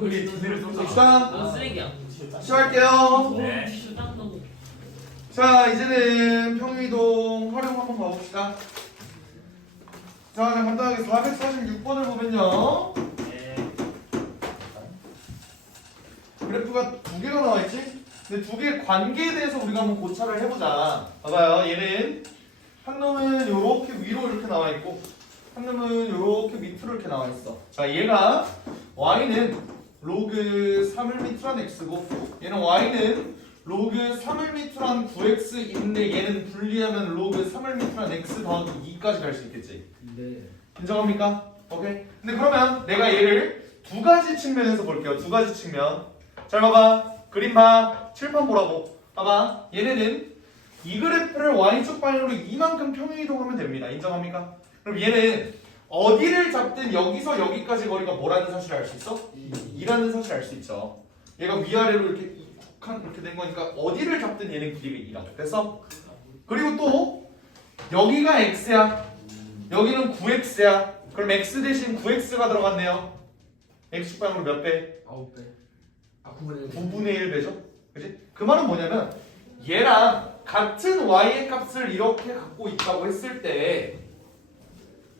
우리 두뇌를 좀 아, 쓰레기야. 시작할게요. 네. 자, 이제는 평이동 활용 한번 가봅시다. 자, 간단하게 446번을 보면요. 네. 그래프가 두 개가 나와 있지? 근데 두 개의 관계에 대해서 우리가 한번 고찰을 해보자. 봐봐요. 얘는 한 놈은 요렇게 위로 이렇게 나와 있고 한 놈은 요렇게 밑으로 이렇게 나와 있어. 자, 얘가 y는 로그 3을 밑으로 x고 얘는 y는 로그 3을 밑으로 한 9x인데 얘는 분리하면 로그 3을 밑으로 한 x 더하기 2까지 갈 수 있겠지? 네. 인정합니까? 오케이. 근데 그러면 내가 얘를 두 가지 측면에서 볼게요. 두 가지 측면. 잘 봐봐. 그림 봐. 칠판 보라고. 봐봐. 얘네는 이 그래프를 y축 방향으로 이만큼 평행이동하면 됩니다. 인정합니까? 그럼 얘는 어디를 잡든 여기서 여기까지 거리가 뭐라는 사실을 알 수 있어? 2라는 사실을 알 수 있죠. 얘가 위아래로 이렇게 국한 이렇게 된 거니까 어디를 잡든 얘는 길이가 2라. 됐어? 그리고 또 여기가 x야. 여기는 9x야. 그럼 x 대신 9x가 들어갔네요. x축 방향으로 몇 배? 9배. 아 9분의 1. 9분의 1배죠. 그지? 그 말은 뭐냐면 얘랑 같은 y의 값을 이렇게 갖고 있다고 했을 때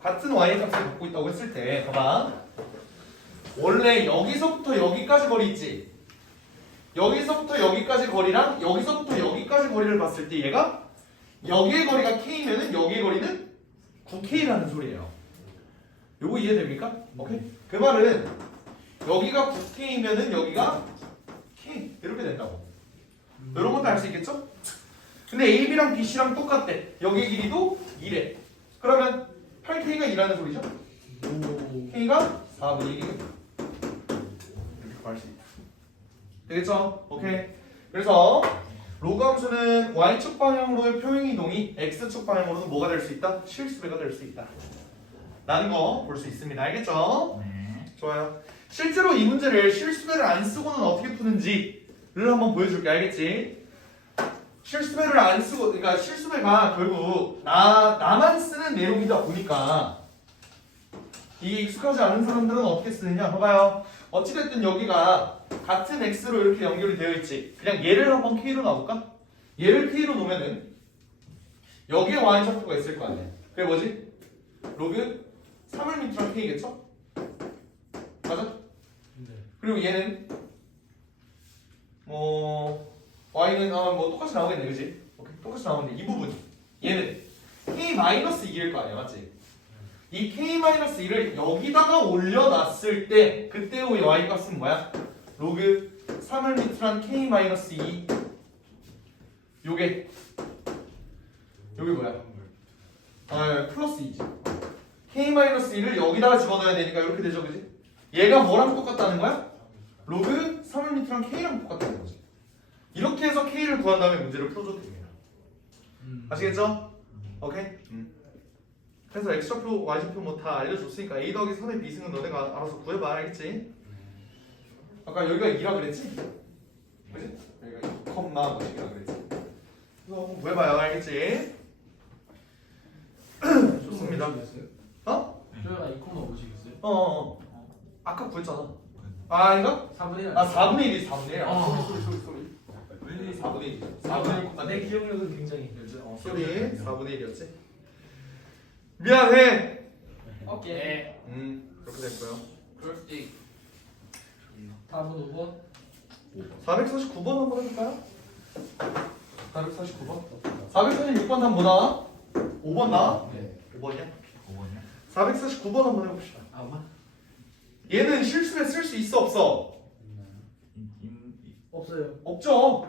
같은 y의 값을 갖고 있다고 했을 때 봐봐. 원래 여기서부터 여기까지 거리 있지? 여기서부터 여기까지 거리랑 여기서부터 여기까지 거리를 봤을 때 얘가 여기의 거리가 k면은 여기의 거리는 9k라는 소리예요. 요거 이해됩니까? 오케이? 그 말은 여기가 9k면은 여기가 k 이렇게 된다고. 이런 것도 알 수 있겠죠? 근데 AB랑 BC랑 똑같대. 여기 길이도 2래. 그러면 8K가 2라는 소리죠? K가 4분의 1이겠다. 이렇게 구할 수 있다. 되겠죠? 오케이. 그래서 로그 함수는 Y축 방향으로의 평행이동이 X축 방향으로는 뭐가 될 수 있다? 실수배가 될 수 있다. 라는 거 볼 수 있습니다. 알겠죠? 네. 좋아요. 실제로 이 문제를 실수배를 안 쓰고는 어떻게 푸는지를 한번 보여줄게. 알겠지? 실수배를 안 쓰고, 그러니까 실수배가 결국 나만 쓰는 내용이다 보니까 이게 익숙하지 않은 사람들은 어떻게 쓰느냐? 봐봐요. 어찌됐든 여기가 같은 x로 이렇게 연결이 되어 있지. 그냥 얘를 한번 k로 놔볼까? 얘를 k로 놓으면은 여기에 y좌표가 있을 거 아니야. 그게 뭐지? 로그 3을 밑으로 k겠죠? 맞아? 네. 그리고 얘는 y는 뭐 똑같이 나오겠네, 그지? 오케이, 똑같이 나오는데 이 부분 얘는 k-2일 거 아니야, 맞지? 이 k-2를 여기다가 올려놨을 때 그때의 y 값은 뭐야? 로그 3을 밑으로 한 k-2 요게 뭐야? 플러스 2지. k-1을 여기다가 집어넣어야 되니까 이렇게 되죠, 그지? 얘가 뭐랑 똑같다는 거야? 로그 3을 밑으로 한 k랑 똑같다는 거지. 이렇게 해서 k를 구한 다음에 문제를 풀어줘도 됩니다. 아시겠죠? 오케이? 그래서 x좌표, y좌표 뭐 다 알려줬으니까 a 더하기 3의 비승은 너네가 알아서 구해봐. 알겠지? 아까 여기가 2라 그랬지? 그지? 여기가 2, 뭐씩이라 그랬지? 이거 한번 구해봐요. 알겠지? 좋습니다. 어? 저희가 2콤마 오시겠어요? 아까 구했잖아. 아, 아닌가? 4분의 1. 4분의 1이 4분의 1. 소리. 왜 4분의 1. 4분의 1. 내 기억력은 굉장히. 소리 4분의 1이었지? 미안해. 오케이. 그렇게 됐고요. 그럴 수도 있. 다음은 5번. 449번 한번 해볼까요? 449번? 446번 한번 뭐나? 5번 나? 네. 5번이야? 5번이요? 449번 한번 해봅시다. 아, 엄마? 얘는 실수에 쓸 수 있어 없어? 없어요. 없죠.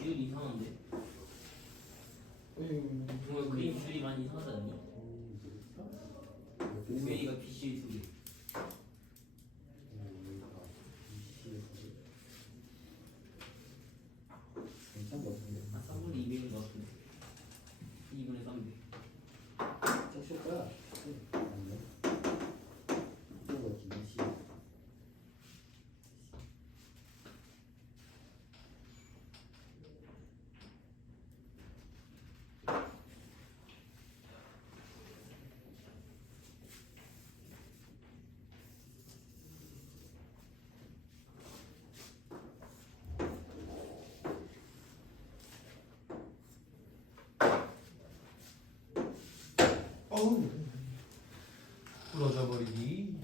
비율 이상한데? 정말 그림 비율이 많이 이상하지 않니? 5A가 BC의 2개. 아, 3분의 200인 것 같은데. 2분의 300. 쳤을 거야. 어우 부러져 버리기.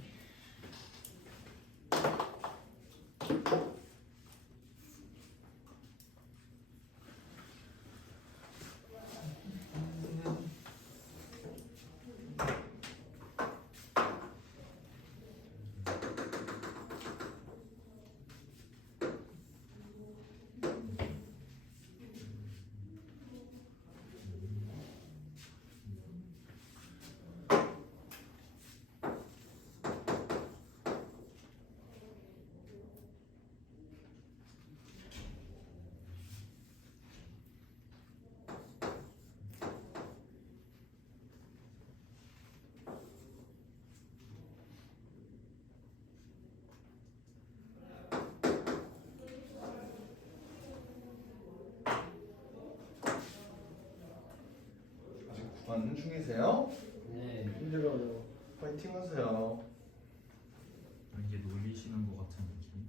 아직 구간 중이세요? 네. 힘들어요. 파이팅 하세요. 이게 놀리시는 것 같은 느낌.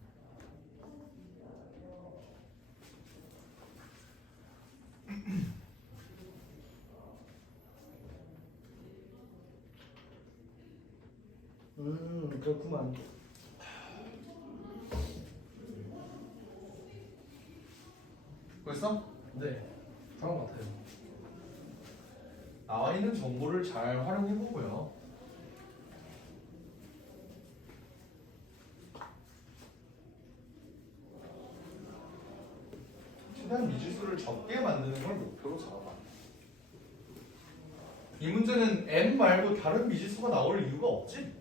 그렇구만. 벌써? 네. 그런 것 같아요. 나와 있는 정보를 잘 활용해 보고요. 최대한 미지수를 적게 만드는 걸 목표로 잡아봐. 이 문제는 n 말고 다른 미지수가 나올 이유가 없지.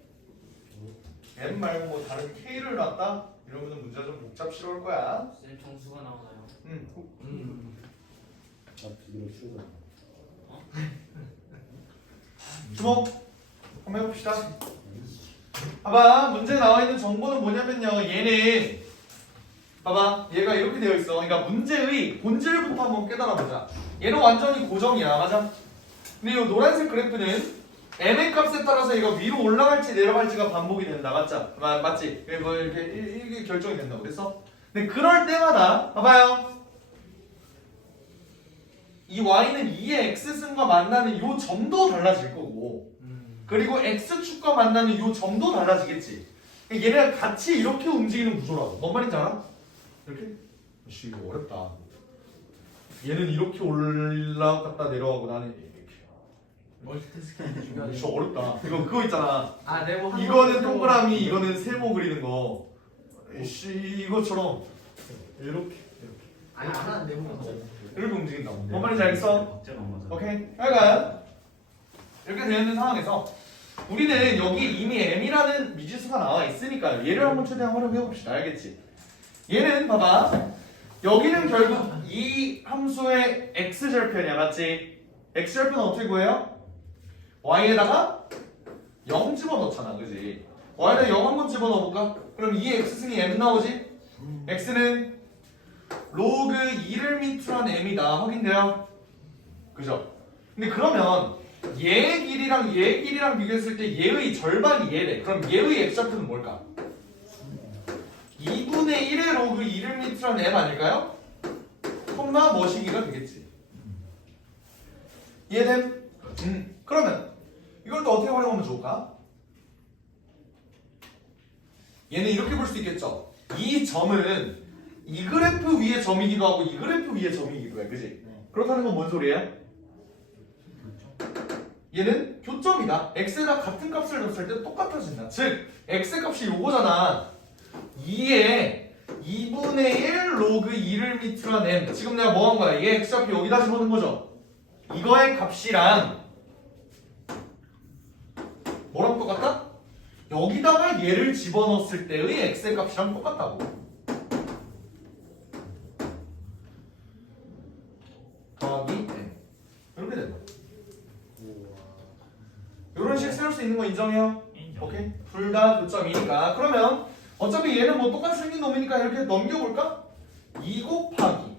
n 말고 뭐 다른 k를 놨다 이러면 문제가 좀 복잡스러울 거야. 쌤 정수가 나오나요? 아, 비교로 쉬우다. 주목 한번 해봅시다. 봐봐, 문제 나와 있는 정보는 뭐냐면요, 얘는 봐봐, 얘가 이렇게 되어 있어. 그러니까 문제의 본질부터 한번 깨달아보자. 얘는 완전히 고정이야, 맞아? 근데 이 노란색 그래프는 m의 값에 따라서 얘가 위로 올라갈지 내려갈지가 반복이 된다, 맞죠? 맞지? 뭐 이게 결정이 된다고 그랬어? 근데 그럴 때마다 봐봐요. 이 y는 2의 x승과 만나는 이 점도 달라질 거고, 그리고 x축과 만나는 이 점도 달라지겠지. 얘네가 같이 이렇게 움직이는 구조라고. 뭔 말인지 알아? 이렇게? 씨, 이거 어렵다. 얘는 이렇게 올라갔다 내려가고 나는 이렇게. 멀티태스킹이 중요하네. 진짜 어렵다. 이거 그거 있잖아. 아, 네모 한 이거는 번 동그라미, 이거는 세모 그리는 거. 씨, 이것처럼 이렇게 아니, 하나 네모가 더. 이렇게 움직인다고. 뭔 말인지 알겠어? 박자가 안 맞아. 오케이. 그러니까 이렇게 되어 있는 상황에서 우리는 여기 이미 m이라는 미지수가 나와 있으니까요. 얘를 한번 최대한 활용해 봅시다. 알겠지? 얘는 봐봐. 여기는 결국 이 함수의 x절편이야, 맞지? x절편은 어떻게 구해요? y에다가 0 집어넣잖아, 그지? y에다 0 한번 집어넣어볼까? 그럼 2의 x승이 m 나오지? x는 로그 2를 밑으로 한 m이다. 확인돼요? 그죠? 근데 그러면 얘의 길이랑 얘의 길이랑 비교했을 때 얘의 절반이 얘래. 그럼 얘의 x좌표는 뭘까? 2분의 1의 로그 2를 밑으로 한 m 아닐까요? 콤마 머시기가 되겠지. 이해됨? 그러면 이걸 또 어떻게 활용하면 좋을까? 얘는 이렇게 볼 수 있겠죠. 이 점은 이 그래프 위의 점이기도 하고 이 그래프 위의 점이기도 해, 그지? 그렇다는 건 뭔 소리예요? 얘는 교점이다. x가 같은 값을 넣었을 때 똑같아진다. 즉 x 값이 요거잖아. 2에 2분의 1 로그 2를 밑으로 한 m. 지금 내가 뭐 한 거야? 얘 x좌표 여기다 집어넣은 거죠? 이거의 값이랑 뭐랑 똑같다? 여기다가 얘를 집어넣었을 때의 x의 값이랑 똑같다고. 더하기 m. 이렇게 된다. 이런 식 세울 수 있는 거 인정해요? 인정. 오케이? 둘 다 교점이니까. 그러면 어차피 얘는 뭐 똑같이 생긴 놈이니까 이렇게 넘겨볼까? 2 곱하기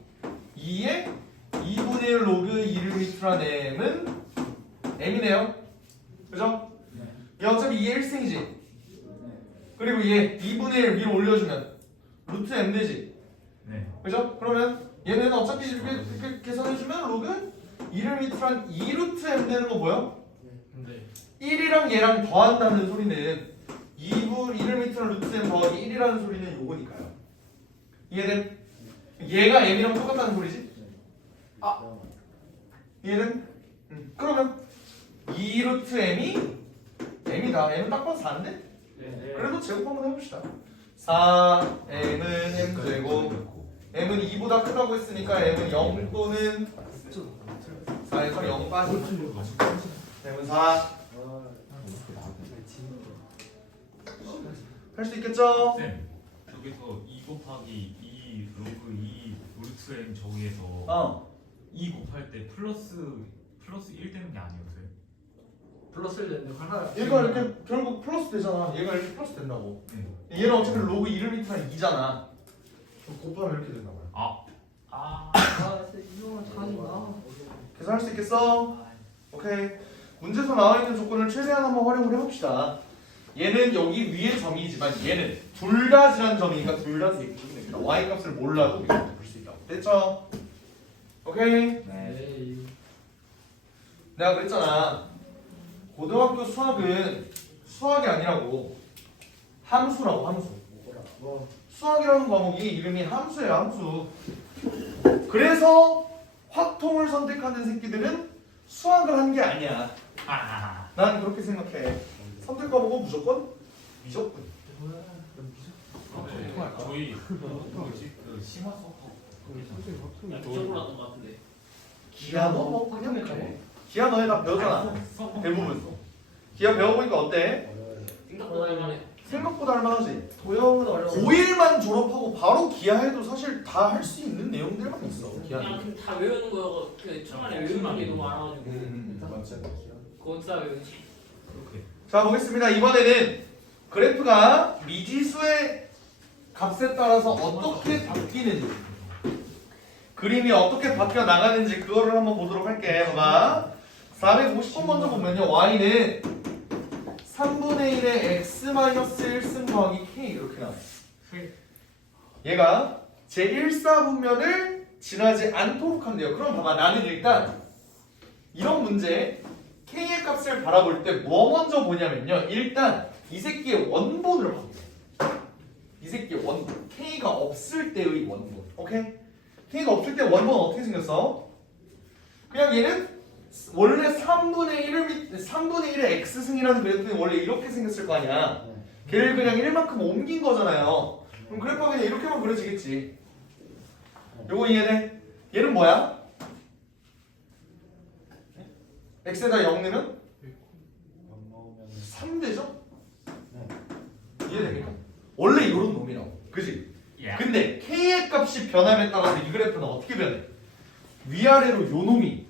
2의 2분의 1 로그 2를 밑으로 한 m은 m이네요. 그죠? 얘 어차피 2의 1승이지. 그리고 얘 2분의 1 위로 올려주면 루트 m 되지. 네. 그죠? 그러면 얘는 어차피 이렇게 계산해주면 로그 2를 밑으로 한 2루트 m 되는 거 보여? 네. 1이랑 얘랑 더한다는 소리는 2분 1을 밑으로 루트 m 더하기 1이라는 소리는 요거니까요. 이해됨? 얘가 m이랑 똑같다는 소리지? 이해됨? 그러면 2 루트 m이 m이다. m은 딱 봐서 4인데? 네. 그래도 제곱 한번 해봅시다. 4 m은 m 제곱 m은 2보다 크다고 했으니까 m은 0 또는 4에서 0 빠지고 m은 4 할 수 있겠죠? 쌤 여기서 2 곱하기 2 로그 2 루트 m 저기에서 어 2 곱할 때 플러스 1 되는 게 아니었어요? 플러스를 냈는데 하나. 얘가 이렇게 결국 플러스 되잖아. 얘가 이렇게 플러스 된다고. 네. 얘는 어차피 로그 1을 밑으로 2잖아. 곱하면 이렇게 된다고. 아 이거 잘한다. 계산할 수 있겠어? 오케이. 문제에서 나와 있는 조건을 최대한 한번 활용을 해봅시다. 얘는 여기 위에 점이지만 얘는 둘 다 지난 점이니까 둘 다 되게 됩니다. y 값을 몰라도 이렇게 볼 수 있다고. 됐죠? 오케이. 네. 내가 그랬잖아. 고등학교 수학은 수학이 아니라고 함수라고 함수. 뭐 수학이라는 과목이 이름이 함수예요, 함수. 그래서 확통을 선택하는 새끼들은 수학을 한 게 아니야. 난 그렇게 생각해. 선택 과목은 무조건 미적분. 저희 뭐지 그 심화 수업하고 야 미적으로 하던 것 같은데. 기아 너 그냥 그래. 기아 너네 다 배우잖아. 대부분. 기아 배워보니까 어때? 생각보다 할만해. 생각보다 할만하지. 도형은 어려워. 고1만 졸업하고 바로 기아해도 사실 다 할 수 있는 내용들만 있어. 기아는. 그냥 다 외우는 거고 그 초반에 외우는 게 너무 많아가지고 맞지. 그건 다 외우지. 그렇게 자 보겠습니다. 이번에는 그래프가 미지수의 값에 따라서 어떻게 바뀌는지 그림이 어떻게 바뀌어 나가는지 그거를 한번 보도록 할게. 봐봐. 450번 먼저 보면요. y는 3분의 1의 x-1승 더하기 k 이렇게 나와요. 얘가 제1사분면을 지나지 않도록 한대요. 그럼 봐봐. 나는 일단 이런 문제 k의 값을 바라볼 때 뭐 먼저 보냐면요. 일단 이 새끼의 원본을 봐요. 이 새끼의 원본. k가 없을 때의 원본. 오케이? k가 없을 때 원본은 어떻게 생겼어? 그냥 얘는 원래 3분의 1의 x승이라는 그래프는 원래 이렇게 생겼을 거 아니야. 걔를 그냥 1만큼 옮긴 거잖아요. 그럼 그래프가 그냥 이렇게만 그려지겠지. 요거 이해돼? 얘는 뭐야? x에다 0 넣으면 3되죠? 이해됩니까? 원래 이런 놈이라고. 그지? 근데 k의 값이 변함에 따라서 이 그래프는 어떻게 변해? 위아래로 요 놈이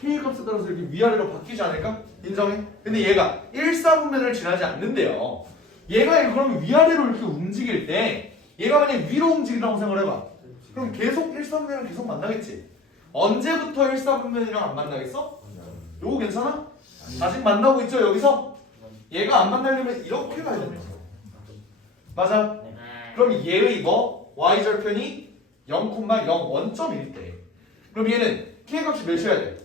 k의 값에 따라서 이렇게 위아래로 바뀌지 않을까? 인정해? 근데 얘가 1사분면을 지나지 않는데요. 얘가 그러면 위아래로 이렇게 움직일 때 얘가 만약 위로 움직인다고 생각해봐. 그럼 계속 1사분면이랑 계속 만나겠지? 언제부터 1사분면이랑 안 만나겠어? 요거 괜찮아? 아직 만나고 있죠 여기서? 얘가 안 만나려면 이렇게 가야 된다. 맞아? 그럼 얘의 뭐? y절편이 0,0 원점일 때 그럼 얘는 k 값이 몇이어야 돼?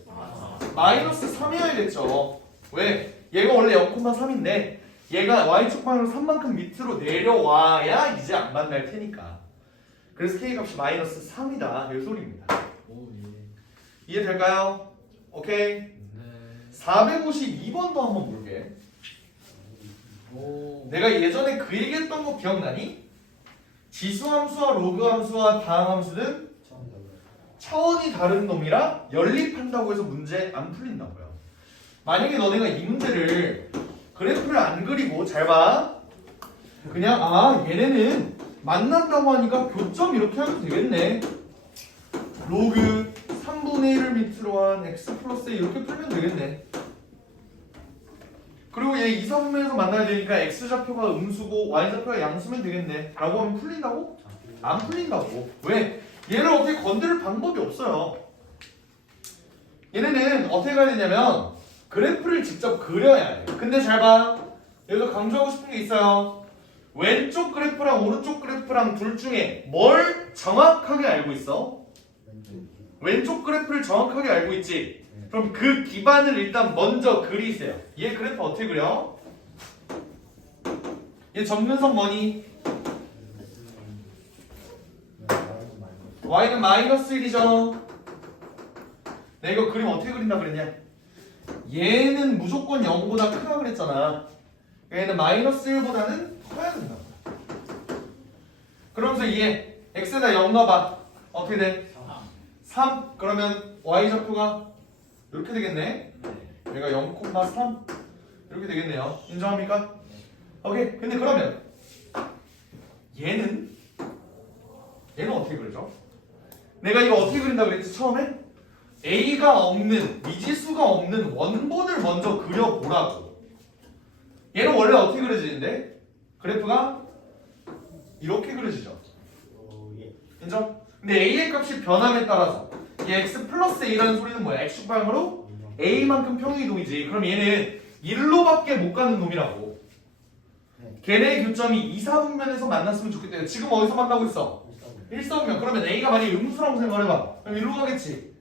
마이너스 3이어야겠죠. 왜? 얘가 원래 0,3인데 얘가 y축방으로 3만큼 밑으로 내려와야 이제 안 만날 테니까. 그래서 k 값이 마이너스 3이다. 이 소리입니다. 오 예. 이해될까요? 오케이. 네. 452번도 한번 볼게. 오. 내가 예전에 그 얘기했던 거 기억나니? 지수함수와 로그함수와 다항함수는 차원이 다른 놈이라 연립한다고 해서 문제 안 풀린다고요. 만약에 너네가 이 문제를 그래프를 안 그리고 잘 봐. 그냥 얘네는 만난다고 하니까 교점 이렇게 하면 되겠네. 로그 3분의 1을 밑으로 한 x 플러스 a 이렇게 풀면 되겠네. 그리고 얘 2, 3분면에서 만나야 되니까 x좌표가 음수고 y좌표가 양수면 되겠네 라고 하면 풀린다고? 안 풀린다고. 왜? 얘를 어떻게 건드릴 방법이 없어요. 얘네는 어떻게 가야 되냐면 그래프를 직접 그려야 해. 근데 잘 봐. 여기서 강조하고 싶은 게 있어요. 왼쪽 그래프랑 오른쪽 그래프랑 둘 중에 뭘 정확하게 알고 있어? 왼쪽 그래프를 정확하게 알고 있지. 그럼 그 기반을 일단 먼저 그리세요. 얘 그래프 어떻게 그려? 얘 점근선 뭐니? y는 마이너스 1이죠. 내가 이거 그림 어떻게 그린다 그랬냐? 얘는 무조건 0보다 크다 그랬잖아. 얘는 마이너스 1보다는 커야 된다. 그러면서 얘 x에다 0 넣어봐. 어떻게 돼? 3. 그러면 y좌표가 이렇게 되겠네. 얘가 0,3 이렇게 되겠네요. 인정합니까? 오케이. 근데 그러면 얘는 어떻게 그리죠? 내가 이거 어떻게 그린다 그랬지 처음에? A가 없는 미지수가 없는 원본을 먼저 그려보라고. 얘는 원래 어떻게 그려지는데? 그래프가 이렇게 그려지죠. 인정? 근데 A의 값이 변함에 따라서 이 x 플러스 A라는 소리는 뭐야? x축 방향으로 A만큼 평행이동이지. 그럼 얘는 1로밖에 못 가는 놈이라고. 걔네의 교점이 2, 4분면에서 만났으면 좋겠대요. 지금 어디서 만나고 있어? 1사분면. 그러면 A가 만약에 음수라고 생각해봐. 그럼 1로 가겠지.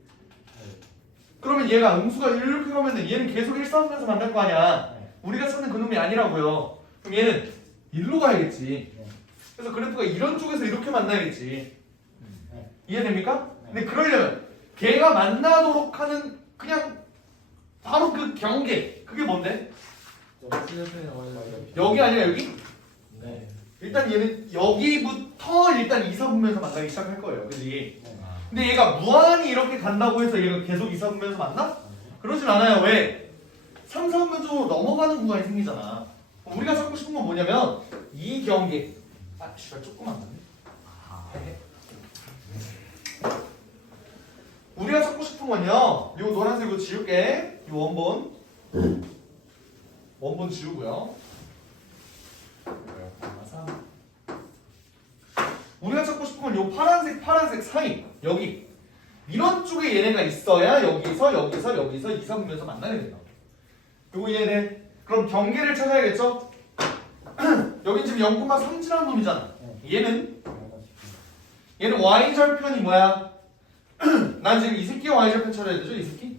그러면 얘가 음수가 이렇게 가면 얘는 계속 1사분면에서 만날 거 아니야. 우리가 찾는 그 놈이 아니라고요. 그럼 얘는 1로 가야겠지. 그래서 그래프가 이런 쪽에서 이렇게 만나야겠지. 이해됩니까? 근데 그러려면 걔가 만나도록 하는 그냥 바로 그 경계. 그게 뭔데? 여기 아니라 여기? 네. 일단 얘는 여기부터 일단 2, 4분면에서 만나기 시작할 거예요. 그지? 근데 얘가 무한히 이렇게 간다고 해서 얘가 계속 2, 4분면에서 만나? 그러진 않아요. 왜? 3, 4분면 쪽으로 넘어가는 구간이 생기잖아. 우리가 찾고 싶은 건 뭐냐면 이 경계. 아, 씨발 조금만 맞네. 우리가 찾고 싶은 건요. 요 노란색 이거 지울게. 요 원본 지우고요. 우리가 찾고 싶은 건 요 파란색 사이 여기 이런 쪽에 얘네가 있어야 여기서 2, 3분면에서 만나야 된다. 요거 얘네 그럼 경계를 찾아야겠죠? 여긴 지금 0,3지라는 놈이잖아. 얘는 y절편이 뭐야? 난 지금 이 새끼 y절편 찾아야 되죠? 이 새끼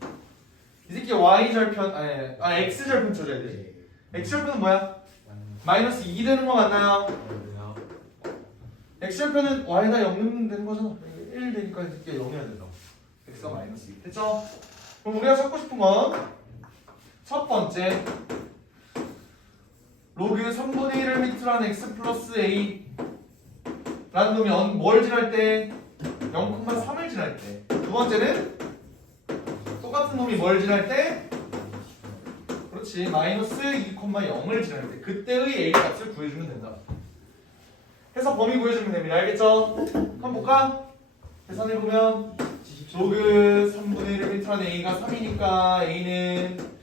y절편 x절편 찾아야 돼. x절편은 뭐야? 마이너스 2 되는 거 맞나요? x절편은 y에다 0 넣으면 되는 거잖아. 1 되니까 이 새끼가 0 해야 된다. x가 마이너스 2 됐죠? 그럼 우리가 찾고 싶은 건 첫 번째 로그 3분의 1을 밑으로 한 x 플러스 a 라는 놈이 뭘 지날 때? 0,3을 지날 때. 두 번째는 똑같은 놈이 뭘 지날 때? 그렇지. 마이너스 2,0을 지날 때. 그때의 a 값을 구해주면 된다. 해서 범위 구해주면 됩니다. 알겠죠? 한번 볼까? 계산해보면 로그 3분의 1을 밑으로 한 a가 3이니까 a는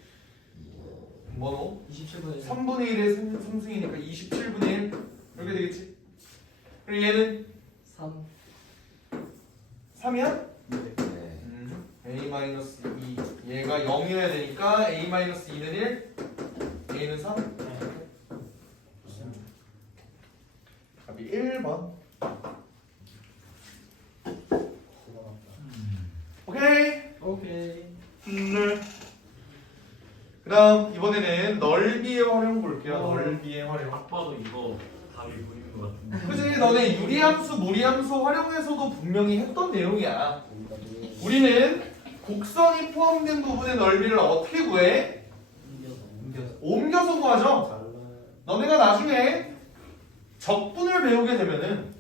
뭐노? 27분의 3분의 1의 3승이니까 27분의 1 이렇게 되겠지? 그리고 얘는 3. 3이야? 네. a-2 얘가 0이어야 되니까 a-2는 1 a는 3 답이 1번. 오케이? 오케이. 네. 그 다음 이번에는 넓이의 활용 볼게요. 넓이의 활용. 딱 봐도 이거 답이 보이는 것 같은데. 그치? 너네 유리함수, 무리함수 활용해서도 분명히 했던 내용이야. 우리는 곡선이 포함된 부분의 넓이를 어떻게 구해? 옮겨서 구하죠. 너네가 나중에 적분을 배우게 되면은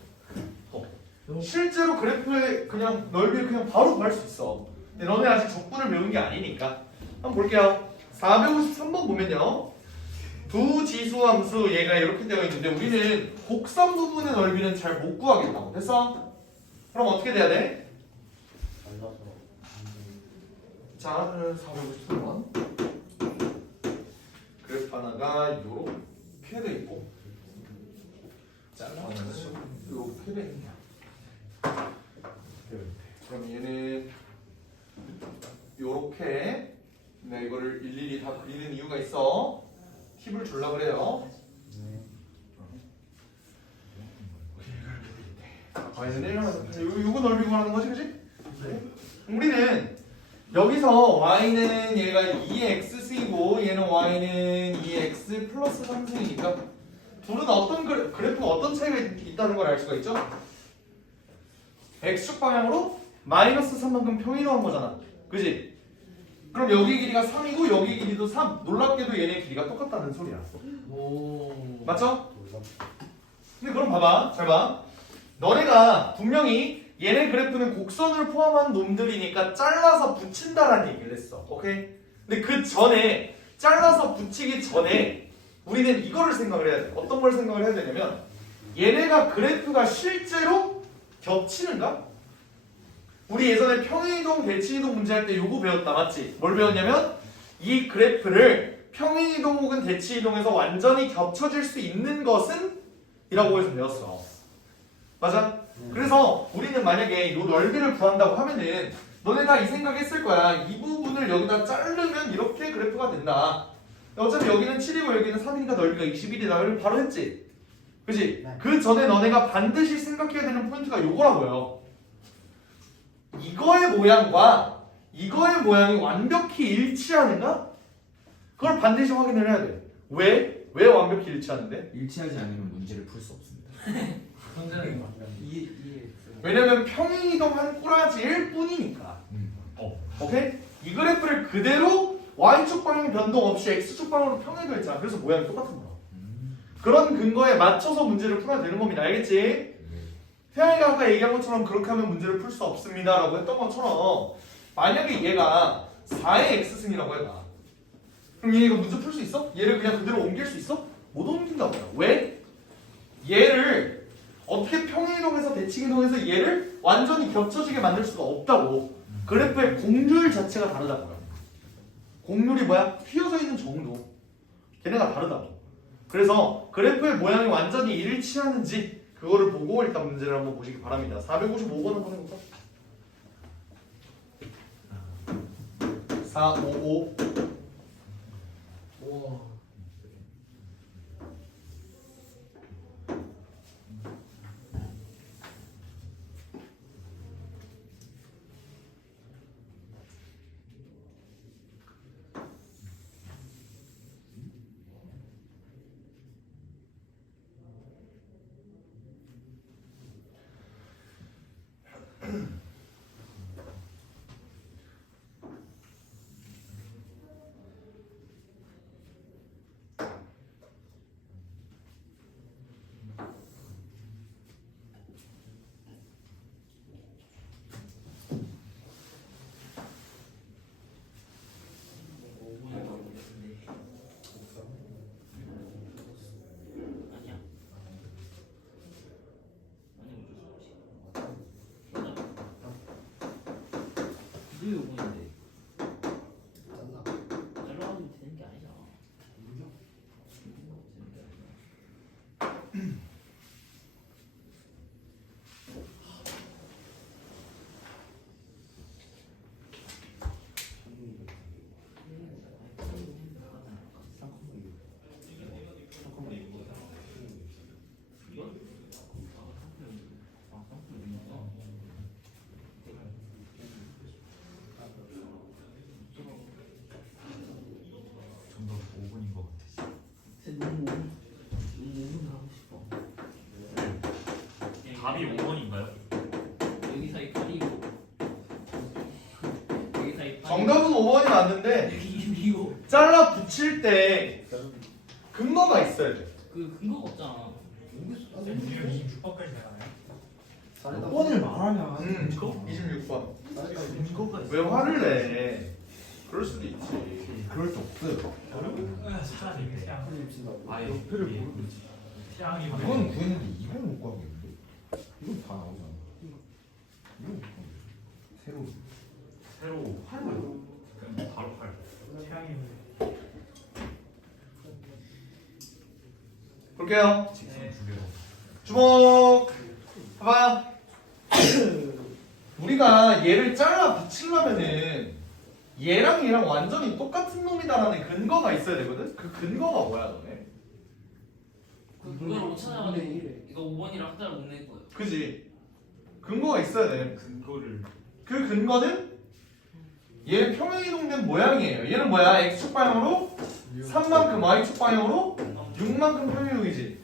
실제로 그래프의 그냥 넓이를 그냥 바로 구할 수 있어. 근데 너네 아직 적분을 배운 게 아니니까. 한번 볼게요. 453번 보면요. 두 지수함수 얘가 이렇게 되어 있는데 우리는 곡선 부분의 넓이는 잘 못 구하겠다고. 됐어? 그럼 어떻게 돼야 돼? 자, 453번. 그래프 하나가 이렇게 돼 있고 잘라서 이렇게 돼 있냐. 그럼 얘는 요렇게 내가 이거를 일일이 다 그리는 이유가 있어. 팁을 주려고 그래요. 얘는 1 요거 넓이 구하는 거지, 그치? 우리는 여기서 y는 얘가 2x승이고 얘는 y는 2x 플러스 3승이니까 둘은 어떤 그래프가 어떤 차이가 있다는 걸 알 수가 있죠? x축 방향으로 마이너스 3만큼 평이동한 거잖아. 그지? 그럼 여기 길이가 3이고 여기 길이도 3. 놀랍게도 얘네 길이가 똑같다는 소리야. 오. 맞죠? 근데 그럼 봐봐. 잘 봐. 너네가 분명히 얘네 그래프는 곡선을 포함한 놈들이니까 잘라서 붙인다라는 얘기를 했어. 오케이? 근데 그 전에 잘라서 붙이기 전에 우리는 이거를 생각을 해야 돼. 어떤 걸 생각을 해야 되냐면 얘네가 그래프가 실제로 겹치는가? 우리 예전에 평행이동, 대칭이동 문제할 때 요거 배웠다. 맞지? 뭘 배웠냐면 이 그래프를 평행이동 혹은 대칭이동에서 완전히 겹쳐질 수 있는 것은? 이라고 해서 배웠어. 맞아? 그래서 우리는 만약에 이 넓이를 구한다고 하면은 너네 다 이 생각했을 거야. 이 부분을 여기다 자르면 이렇게 그래프가 된다. 어차피 여기는 7이고 여기는 3이니까 넓이가 21이다. 바로 했지? 그치? 네. 그 전에 너네가 반드시 생각해야 되는 포인트가 요거라고요. 이거의 모양과 이거의 모양이 완벽히 일치하는가? 그걸 반드시 확인을 해야 돼. 왜? 왜 완벽히 일치하는데? 일치하지 않으면 문제를 풀 수 없습니다. 선생님 맞나요? 왜냐면 평행이동한 꾸라지일 뿐이니까. 오케이? 이 그래프를 그대로 y축 방향 변동 없이 x축 방향으로 평행도했잖아. 그래서 모양이 똑같은 거야. 그런 근거에 맞춰서 문제를 풀어야 되는 겁니다. 알겠지? 태양이가 아까 얘기한 것처럼 그렇게 하면 문제를 풀 수 없습니다 라고 했던 것처럼 만약에 얘가 4의 x승이라고 해봐. 그럼 얘 이거 문제 풀 수 있어? 얘를 그냥 그대로 옮길 수 있어? 못 옮긴다고요. 왜? 얘를 어떻게 평행이동해서 대칭이동해서 얘를 완전히 겹쳐지게 만들 수가 없다고. 그래프의 곡률 자체가 다르다고요. 곡률이 뭐야? 휘어져 있는 정도. 걔네가 다르다고. 그래서 그래프의 모양이 완전히 일치하는지 그거를 보고 일단 문제를 한번 보시기 바랍니다. 455번 한번 해볼까? 455. 우와. 이게 요건인데. 잘라가지고 되는 게 아니잖아. 정답 5번인 것 같아. 너무 하고 싶어. 답이 5번인가요? 여기 사이 팔이고 여기 사이 팔. 정답은 5번이 맞는데 이거 잘라 붙일 때 근거가 있어야 돼. 그 근거가 없잖아. 지금 26번까지 나가나요? 몇 번을 말하냐? 26번. 근거가 왜 화를 내? 그럴 수도 있지. 그럴 수 없어요. 숫자인데. 아예 옆에를 모르고 태양이 이건 구했는데 이건 못 구하겠는데? 이건 다 나오잖아. 이건 못 구하겠는데. 새로 새로 8번. 그럼 바로 8. 태양이 볼게요. 직선 두 개로. 주목. 봐봐요. 우리가 얘를 잘라 붙이려면은 얘랑 얘랑 완전히 똑같은 놈이다라는 근거가 있어야 되거든. 그 근거가 뭐야, 너네? 그걸 못 찾아가지고 이거 5번이랑 하다를 못 낼 거예요. 그지? 근거가 있어야 돼. 근거를 그 근거는 얘 평행이동된 모양이에요. 얘는 뭐야? x축 방향으로 3만큼, y축 방향으로 6만큼 평행이동이지.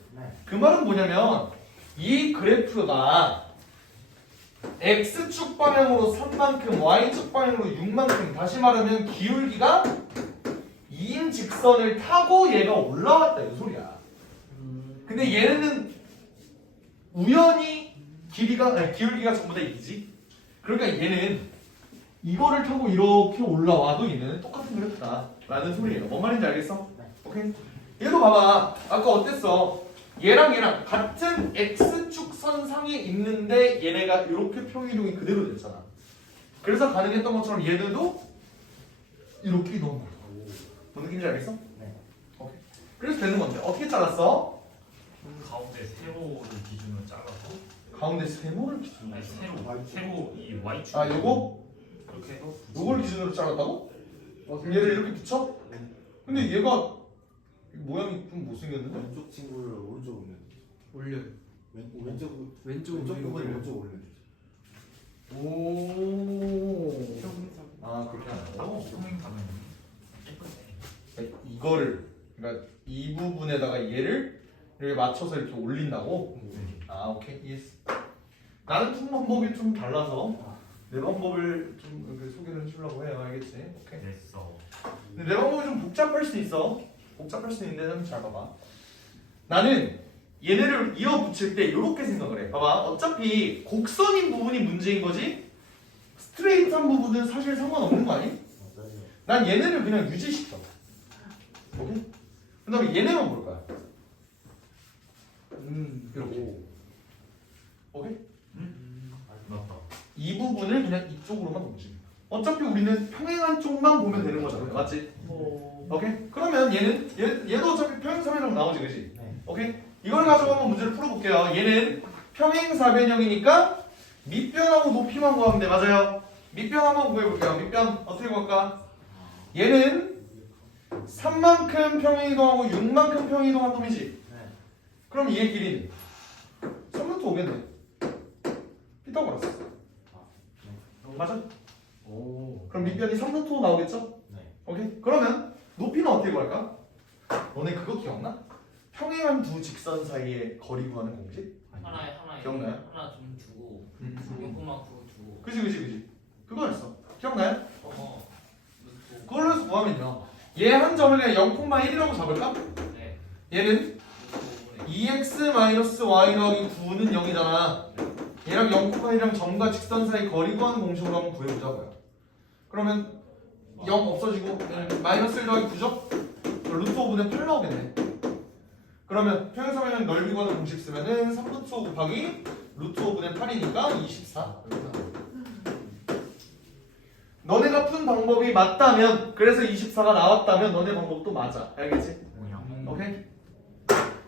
그 말은 뭐냐면 이 그래프가 x축 방향으로 3만큼, y축 방향으로 6만큼, 다시 말하면 기울기가 2인 직선을 타고 얘가 올라왔다 이 소리야. 근데 얘는 우연히 기울기가 전부 다 2지. 그러니까 얘는 이거를 타고 이렇게 올라와도 얘는 똑같은 그래프다 라는 소리예요. 뭔 말인지 알겠어? 오케이? 얘도 봐봐. 아까 어땠어? 얘랑 같은 x축선 상에 있는데 얘네가 이렇게 평이동이 그대로 됐잖아. 그래서 가능했던 것처럼 얘네도 이렇게 이동한 거야. 뭔 느낌인지 알겠어? 네. 오케이. 그래서 되는 건데 어떻게 잘랐어? 가운데 세로를 기준으로 잘라서 가운데 세모를 기준으로. 아니 세로 이 y축 아 요거? 이렇게 해서 요걸 기준으로 잘랐다고? 그럼 얘를 이렇게 붙여? 근데 얘가 모양이 좀 못생겼는데? 왼쪽 친구를 오른쪽 올려. 올려. 왼쪽 부분을 왼쪽 올려. 오. 아 그렇게 하고. 평행 가면 예쁘네. 이거를 그러니까 이 부분에다가 얘를 이렇게 맞춰서 이렇게 올린다고? 아 오케이 이해했어. 나는 푼 방법이 좀 달라서 내 방법을 좀 이렇게 소개를 해주려고 해요. 알겠지? 오케이. 됐어. 근데 내 방법이 좀 복잡할 수 있어. 복잡할 수 있는데 한번 잘 봐봐. 나는 얘네를 이어 붙일 때 이렇게 생각을 해. 봐봐. 어차피 곡선인 부분이 문제인 거지 스트레이트한 부분은 사실 상관없는 거 아니? 난 얘네를 그냥 유지시켜. 오케이? 그 다음에 얘네만 볼 거야. 이렇게. 오케이? 맞다. 이 부분을 그냥 이쪽으로만 움직여. 어차피 우리는 평행한 쪽만 보면 되는 거잖아. 맞지? 오케이? 그러면 얘도 어차피 평행사변형 나오지, 그지? 네. 오케이? 이걸 가지고 한번 문제를 풀어볼게요. 얘는 평행사변형이니까 밑변하고 높이만 구하면 돼. 맞아요? 밑변 한번 구해볼게요. 밑변 어떻게 구할까? 얘는 3만큼 평행이동하고 6만큼 평행이동한 놈이지? 네. 그럼 얘 길이는 3루트 오겠네. 피타고라스. 맞아? 오. 그럼 밑변이 3루트 5 나오겠죠? 네. 오케이? 그러면 높이는 어떻게 구할까? 너네 그거 기억나? 평행한 두 직선 사이의 거리 구하는 공식? 하나에 기억나요? 하나 좀 주고 음. 0,9 주고 그지. 그거 했어. 기억나요? 넣고 그걸로 해서 구하면요. 얘 한 점을 그냥 0,1이라고 잡을까? 네 얘는 2x-y 더하기 9는 0이잖아. 얘랑 0,1이랑 점과 직선 사이 거리 구하는 공식으로 한번 구해보자고요. 그러면 0 없어지고 마이너스 1 더하기 9죠? 루트 5분의 8 나오겠네. 그러면 평행사변형 넓이 구하는 공식 쓰면은 3루트 5 곱하기 루트 5분의 8이니까 24. 너네가 푼 방법이 맞다면, 그래서 24가 나왔다면 너네 방법도 맞아. 알겠지? 오케이?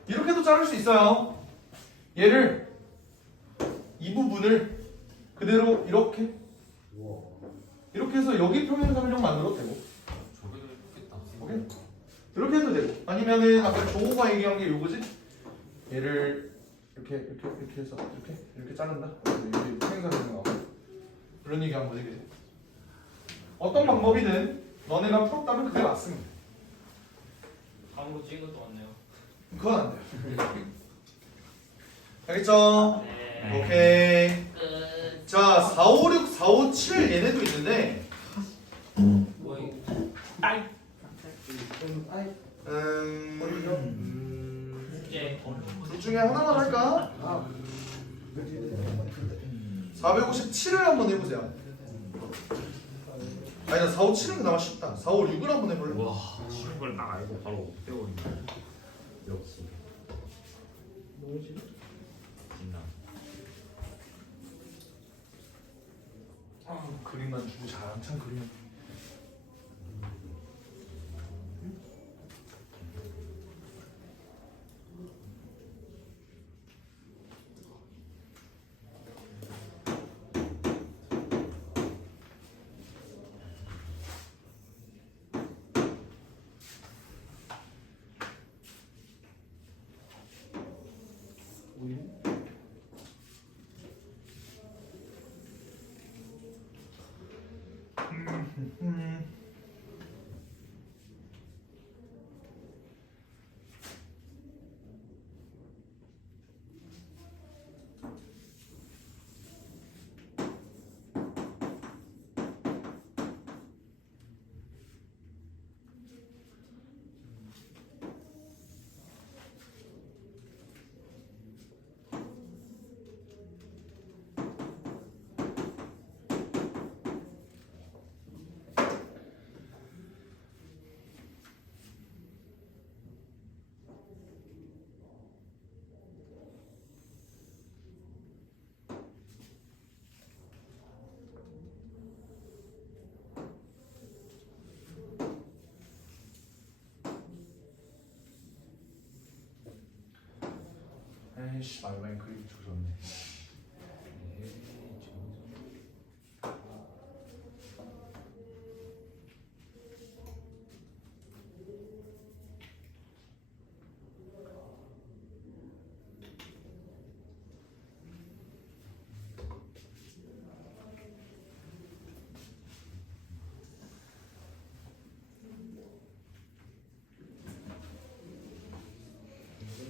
이렇게도 자를 수 있어요. 얘를 이 부분을 그대로 이렇게 해서 여기 평행사변형 만들어도 되고, 저게 예쁘겠다. 오케이? 이렇게 해도 되고, 아니면은 아까 조호가 얘기한 게 요거지? 얘를 이렇게 해서 이렇게 자른다. 이렇게 평행사변형 나오고 그런 얘기한 거지, 그지? 어떤 방법이든 너네가 풀었다면 그게 맞습니다. 감으로 찍은 것도 맞네요. 그건 안 돼요. 알겠죠? 네 오케이. 끝. 자, 4, 5, 6, 4, 5, 7 얘네도 있는데 뭐 이거 숙제 둘 중에 하나만 할까? 457을 한번 해보세요. 아니 나 4, 5, 7은 그나마 쉽다. 4, 5, 6을 한번 해볼래? 와 쉬운 걸 딱 알고 바로 배우는 역시 진나. 그림만 주고 잘 안 찬 그림. 아이씨 말만 그림 조졌네.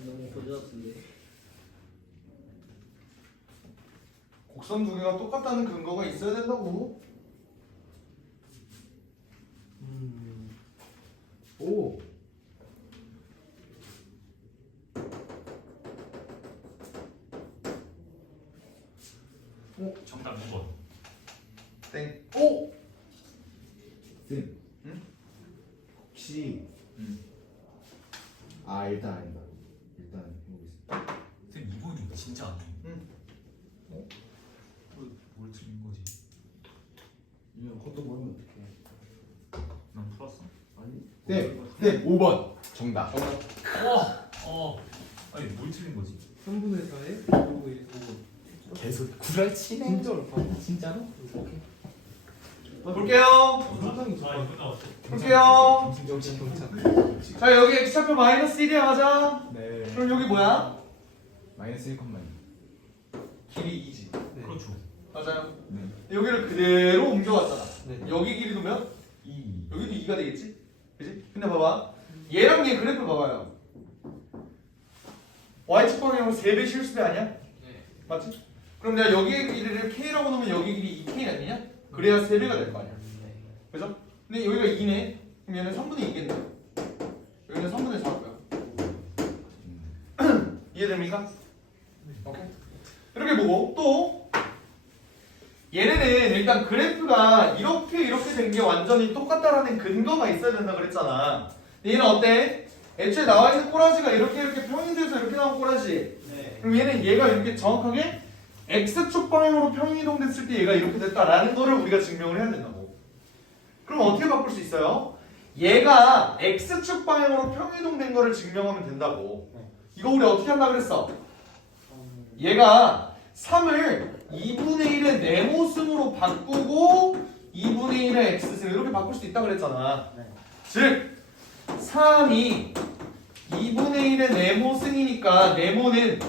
너무 고대 같은데. 곡선 두 개가 똑같다는 근거가 있어야 된다고. 오. 정답 2번. 땡. 오. 쌤. 응? 혹시 응. 아 일단 아니다. 일단 해보겠습니다. 쌤 2번이 진짜 아니에요. 응. 뭘 틀린 거지? 이거 그것도 모르면 어떡해. 난 풀었어. 아니. 네 5번 정답. 아니 뭘 틀린 거지? 3분의 4에 그리고 1 계속 구라치네. 진짜로 봐. 진짜로? 볼게요. 상당히 아 이거 나왔어. 볼게요. 역시 경찰. 자 여기 x좌표 마이너스 1이야 맞아? 네. 그럼 여기 뭐야? 마이너스 1컴마 길이 2지. 네. 그렇죠. 맞아요. 네. 여기를 그대로 옮겨왔잖아. 네. 여기 길이 두면 2. 여기도 2가 되겠지? 그지? 근데 봐봐. 얘랑 얘 그래프 봐봐요. y축 방향으로 3배 실수배 아니야? 네. 맞지? 그럼 내가 여기의 길이를 k라고 놓으면 여기 길이 2k 아니냐? 그래야 3배가 될 거 아니야. 그죠? 근데 여기가 2네. 그럼 얘는 3분의 2겠네. 여기는 3분의 4일 거야. 이해됩니까? 오케이. 이렇게 보고 또 얘네는 일단 그래프가 이렇게 된 게 완전히 똑같다라는 근거가 있어야 된다 그랬잖아. 근데 얘는 어때? 애초에 나와 있는 꼬라지가 이렇게 평행돼서 이렇게 나온 꼬라지. 네. 그럼 얘는 얘가 이렇게 정확하게 x축 방향으로 평행이동됐을 때 얘가 이렇게 됐다라는 거를 우리가 증명을 해야 된다고. 그럼 어떻게 바꿀 수 있어요? 얘가 x축 방향으로 평행이동된 거를 증명하면 된다고. 이거 우리 어떻게 한다 그랬어? 얘가 3을 2분의 1의 네모승으로 바꾸고 2분의 1의 x승 이렇게 바꿀 수 있다 그랬잖아. 즉 3이 2분의 1의 네모승이니까 네모는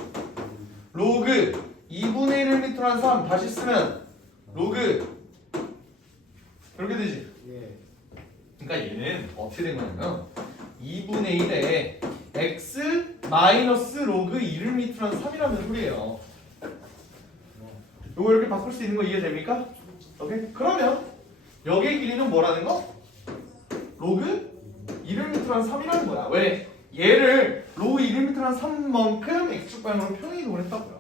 로그 2분의 1을 밑으로 한 3 다시 쓰면 로그 이렇게 되지. 그러니까 얘는 어떻게 된 거냐면 2분의 1에 x 마이너스 로그 2를 밑으로 한 3이라는 소리예요. 요거 이렇게 바꿀 수 있는 거 이해됩니까? 오케이? 그러면 여기의 길이는 뭐라는 거? 로그 2를 밑으로 한 3이라는 거야. 왜? 얘를 로그 2를 밑으로 한 3만큼 x축 방향으로 평행이동을 했다고요.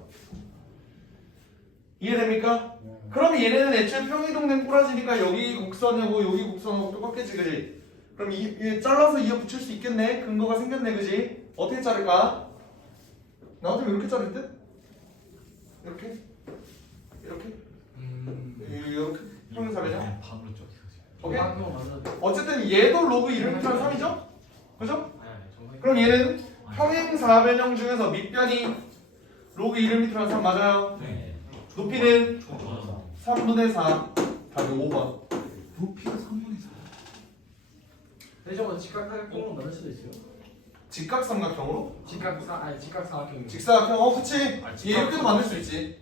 이해됩니까? 그럼 얘네는 애초에 평행이동된 꼬라지니까 여기 곡선하고 여기 곡선하고 똑같겠지, 그지? 그럼 이 잘라서 이어 붙일 수 있겠네? 근거가 생겼네, 그지? 어떻게 자를까? 나 같으면 이렇게 자를 듯? 이렇게? 이렇게? 이렇게? 평행 자르냐? 반으로 쪄. 오케이? 맞아. 어쨌든 얘도 로그 2를 밑으로 한 3이죠? 그죠? 그럼 얘는 평행 사변형 중에서 밑변이 로그 2를 밑으로 한 3 맞아요? 네. 높이는 맞아. 3분의 4 답이 5번. 높이가 3분의 4. 대저번 직각삼각형으로 만들 수도 있어요. 직각삼각형으로? 직각삼각형. 직사각형 그치? 아, 얘 이렇게도 만들 수 있지.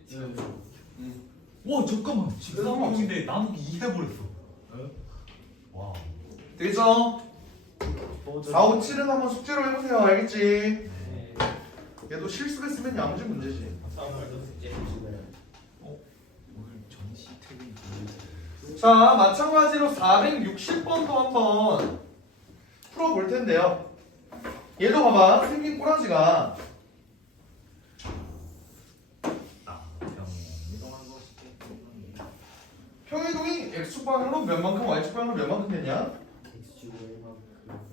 와 잠깐만. 직사각형인데 나누기 2 해버렸어. 와. 되겠죠? 4, 5, 7은 한번 숙제로 해보세요. 알겠지? 얘도 실수했으면 야무지 문제지. 오늘 전시 퇴근. 자, 마찬가지로 460번도 한번 풀어볼 텐데요. 얘도 봐봐. 생긴 꼬라지가 평행이동이 x축 방향으로 몇 만큼, y축 방향으로 몇 만큼 됐냐?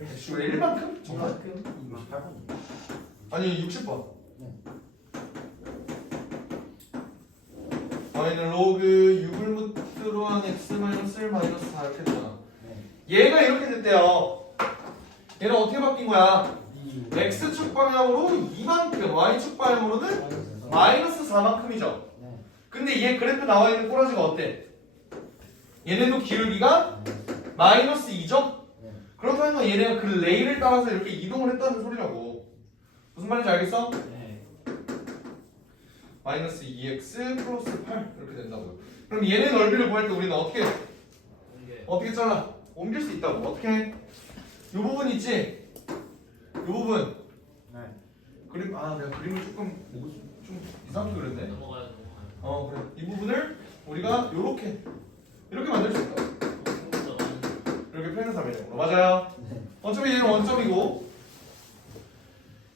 x축 1만큼? 정말? 아니 60번. y는 로그 6을 밑으로 한 x 마이너스 1 마이너스 4 이렇게 되잖아. 얘가 이렇게 됐대요. 얘는 어떻게 바뀐 거야? x축 방향으로 2만큼, y축 방향으로는 마이너스 4만큼이죠. 근데 얘 그래프 나와 있는 꼬라지가 어때? 얘네도 기울기가 마이너스 2죠? 그렇다면 얘네가 그 레일을 따라서 이렇게 이동을 했다는 소리라고. 무슨 말인지 알겠어? 네. 마이너스 2x 플러스 8 이렇게 된다고요. 그럼 얘네 넓이를 구할 때 우리는 어떻게 이게 어떻게 잘라? 옮길 수 있다고. 어떻게 해? 이 부분 있지? 이 부분. 그림 내가 그림을 조금 좀 이상하게 그렸네. 넘어가요, 넘어가요. 그래. 이 부분을 우리가 이렇게 만들 수 있다. 이렇게 표현해서 하면 되는 거 맞아요? 어차피 얘는 원점이고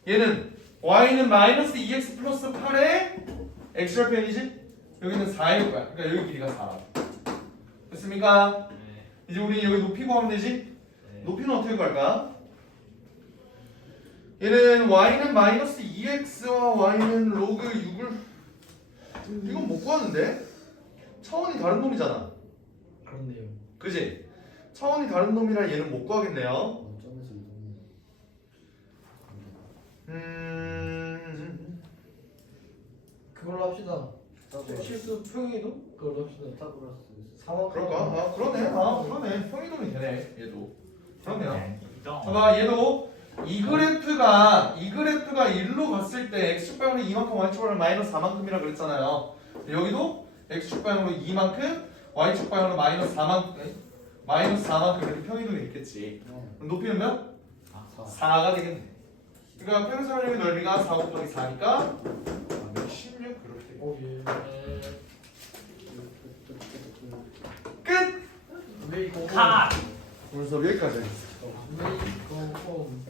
얘는 y는 마이너스 2x 플러스 8의 x절 편이지? 여기는 4일 거야. 그러니까 여기 길이가 4. 됐습니까? 네. 이제 우리 여기 높이 구하면 되지? 네. 높이는 어떻게 구할까? 얘는 y는 마이너스 2x와 y는 로그 6을 이건 못 구하는데? 차원이 다른 놈이잖아. 그렇네요. 그지? 차원이 다른 놈이라 얘는 못 구하겠네요. 그걸로 합시다. 실수 평이도 그걸로 합시다. 그럴까? 그러네. 평이동이 되네. 얘도. 그렇네요. 여기다. 봐봐, 얘도 이 그래프가 1로 갔을 때 x축 방향으로 2만큼, y축 방향으로 마이너스 4만큼이라 그랬잖아요. 여기도 x축 방향으로 2만큼, y축 방향으로 마이너스 4만큼 이렇게 평이동이 있겠지. 그럼 높이는 몇? 4가 되겠네. 그러니까 평행사면의 넓이가 4 곱하기 4니까 16 그렇게 되겠네. 오 예. 끝! 왜 이거? 가! 오늘 수업 여기까지 하겠습니다. 왜 이거?